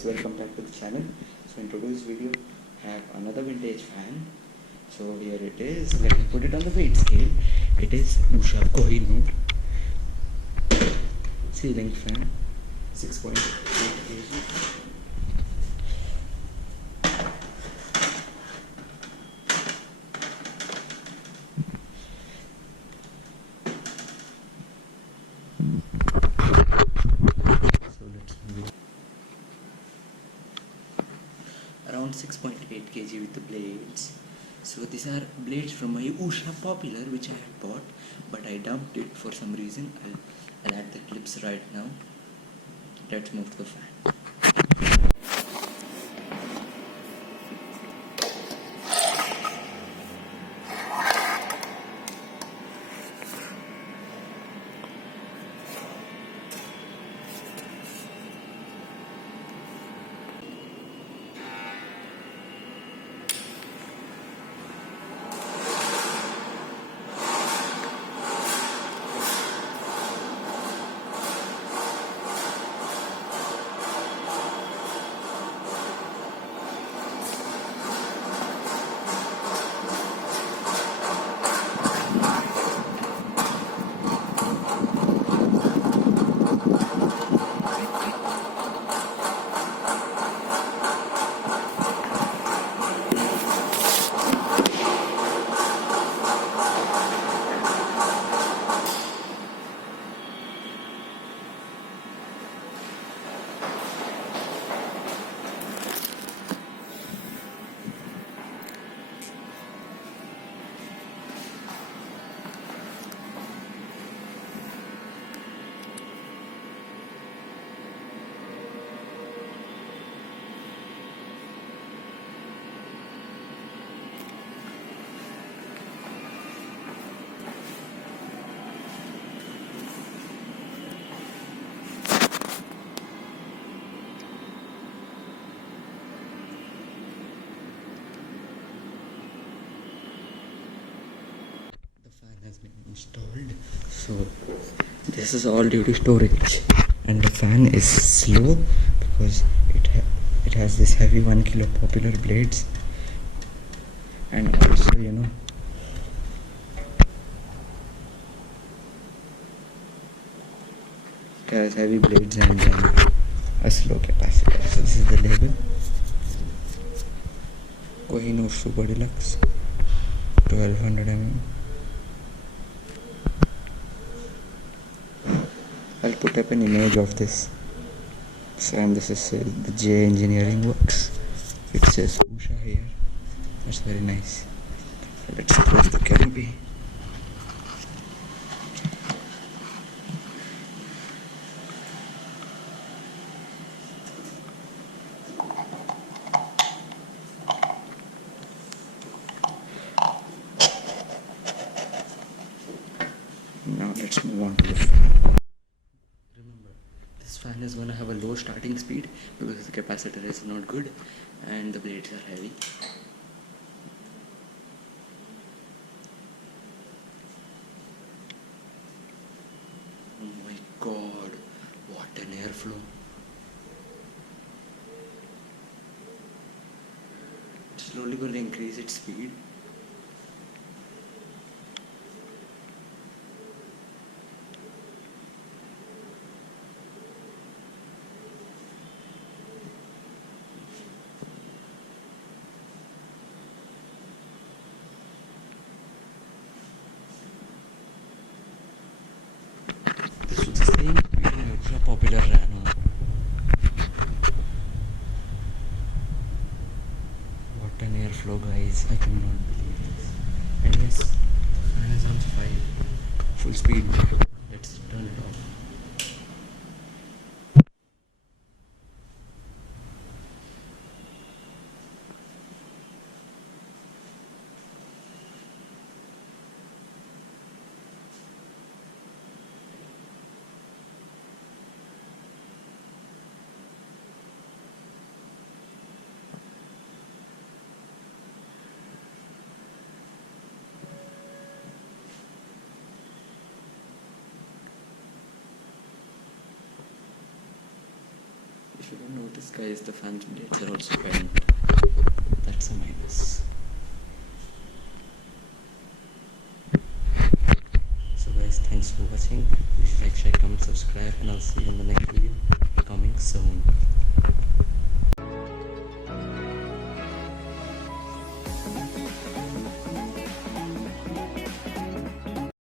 guys, welcome back to the channel. So in today's video I have another vintage fan. So here it is. Let me put it on the weight scale. It is Usha Kohinoor ceiling fan, 6.8 kg. Around 6.8 kg with the blades. So these are blades from my Usha Popular which I had bought, but I dumped it for some reason. I'll add the clips right now. Let's move to the fan. Has been installed, so this is all due to storage, and the fan is slow because it has this heavy 1 kilo Popular blades, and also it has heavy blades and then a slow capacitor. So this is the label: Kohinoor Super Deluxe 1200 mm. I'll put up an image of this. So, and this is the J Engineering Works. It says Usha here. That's very nice. Let's close the canopy. Now let's move on to the fan. Remember, this fan is going to have a low starting speed because the capacitor is not good and the blades are heavy. Oh my god, what an airflow. It's slowly going to increase its speed. This was the same speed Electro Popular ran on. What an airflow, guys! I cannot believe this. And yes, the fan is on 5 full speed. Let's turn it off. If you don't notice, guys, the fan's blades are also bent. That's a minus. So guys, thanks for watching. Please like, share, comment, subscribe, and I'll see you in the next video coming soon.